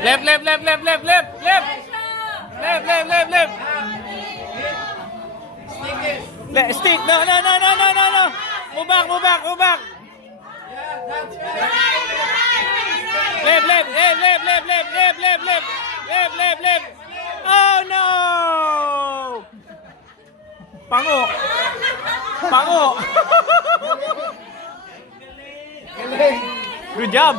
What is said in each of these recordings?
Left, left, left, left, left, left, left. Left, left, left, left. Stick. No, no, no, no, no, no, no. Move back, move back, move back. Left, left, left, left, left, left, left, left, left, left, left, left. Oh no! Pango. Pango. Good job.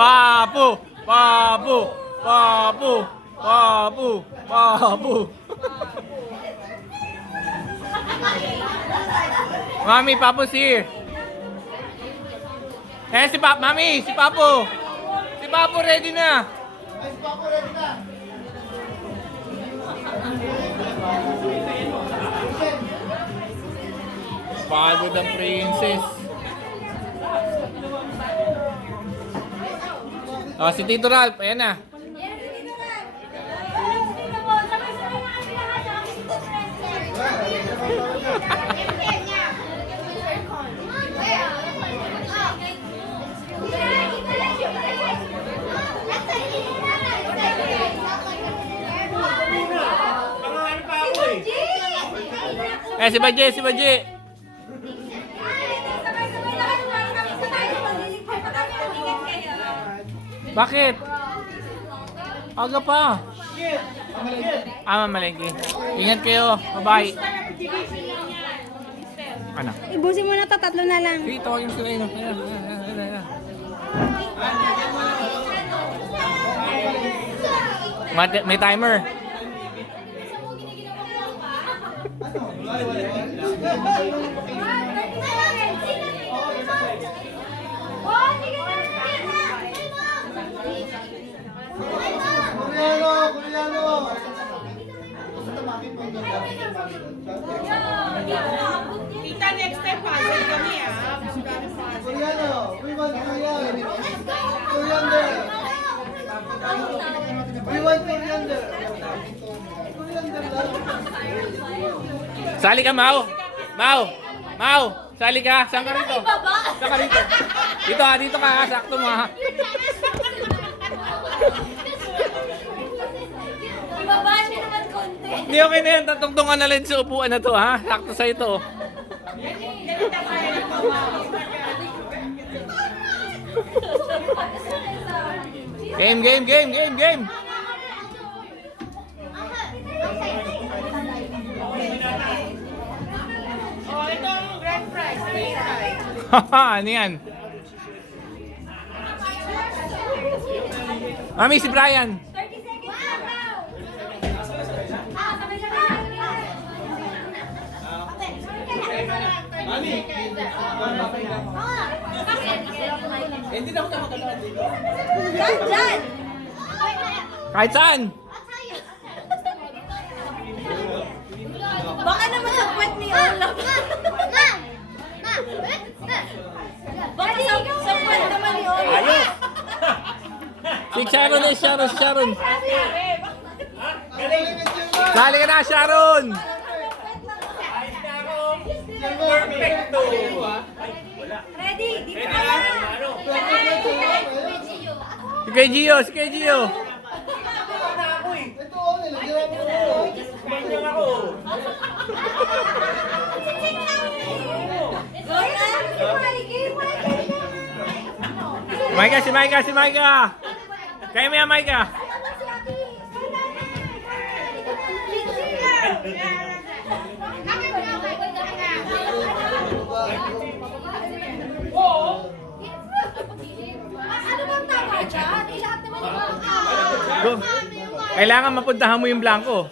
Papu, papu, papu, papu, papu. Mami, Papu's here. Eh, si Pap, Mami, si Papu. Si Papu ready na. Ay, Papo, ready na. Pagod ang princess. Oh, si Tito Ralph, ayan na. Eh, si Baje, si Baje. Bakit? Aga pa. Mamalengke. Ingat kayo. Bye-bye. Ano? Ibusin mo na to, tatlo na lang. Dito, yung sila yun. Ayan. May timer. Koreano. Tita, next time puzzle kami Koreano. We want Korean. Coriander. We want coriander. Sali ka, Mau. Mau. Sali ka. Saan ka rito? Saan ka rito? Dito ka. Sakto mo ha. Ibaba siya naman konti. Hindi okay na yan. Tatungtungan na lang sa upuan na to ha. Sakto sa ito. Game. Oh, ito ang grand prize. Haha, ano yan? Mami, si Brian. 30 seconds na. Hindi na ako nakakalaan dito. Diyan! Kahit saan. Baka naman sa puwet ni Olaf. Baka sa puwet naman ni Olaf. Ayos. Si Sharon. Sali ka na, Sharon. Perfecto. Ready? Dito ka na. Si kay Gio. Ito, nilagyan mo. Si Maika. Kaya mo yan, Maika. Ano bang tama dyan? Lahat naman yung Go. Kailangan mapuntahan mo yung blanco.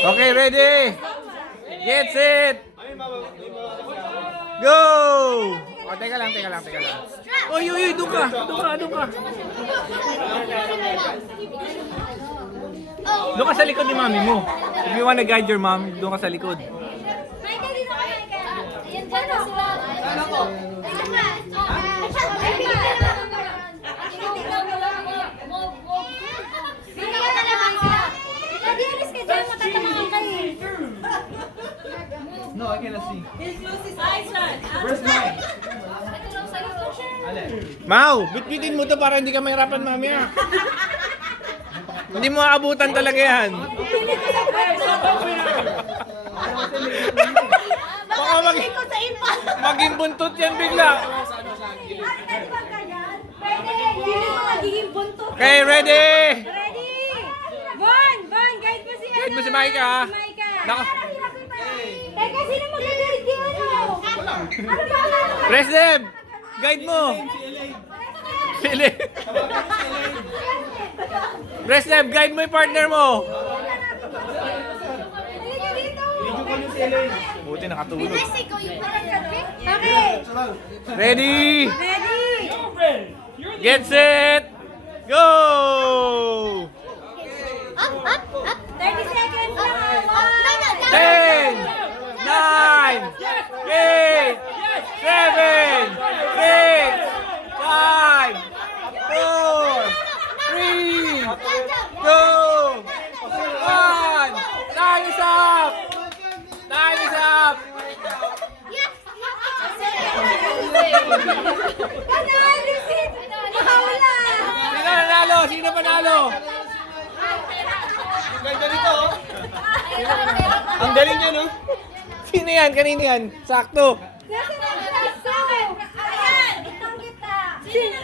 Okay, ready? Get set. Go! O, teka lang. Uy, doon ka. Doon ka sa likod ni mami mo. If you wanna guide your mom, doon ka sa likod. Michael, dito ka, Michael. Ayan dyan na sila. Ano ko? Ayan na. Mau, bitbitin mo to para hindi ka mahirapan mamaya. Hindi mo aabutan talaga yan. Baka maging buntot yan bigla. Okay, ready? Ready? Von, guide mo si Guide mo si Maika, ha? Nako. Teka, sino mag-guide yung ano? Ano ba? Presdem, guide mo. Pili. Presdem, guide mo yung partner mo. Buti nakatulog. Okay. Ready? Ready? Get set. Go! Up. 30 seconds lang. 10, 9, 8, 7, 6, 5, 4, 3, 2, 1. Time is up! Time is up! Ganon, repeat. Nakawala. Sino nanalo? Sino panalo? Ganda nito, oh. Ang galing niya, no? Sino yan? Kanino yan? Sakto. Nasa na? Ayan. Itang kita. Sino?